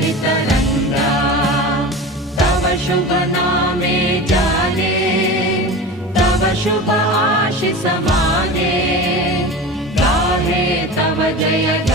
तरंगा तव शुभ नामे जाने तव शुभ आशीष माने गाहे तव जय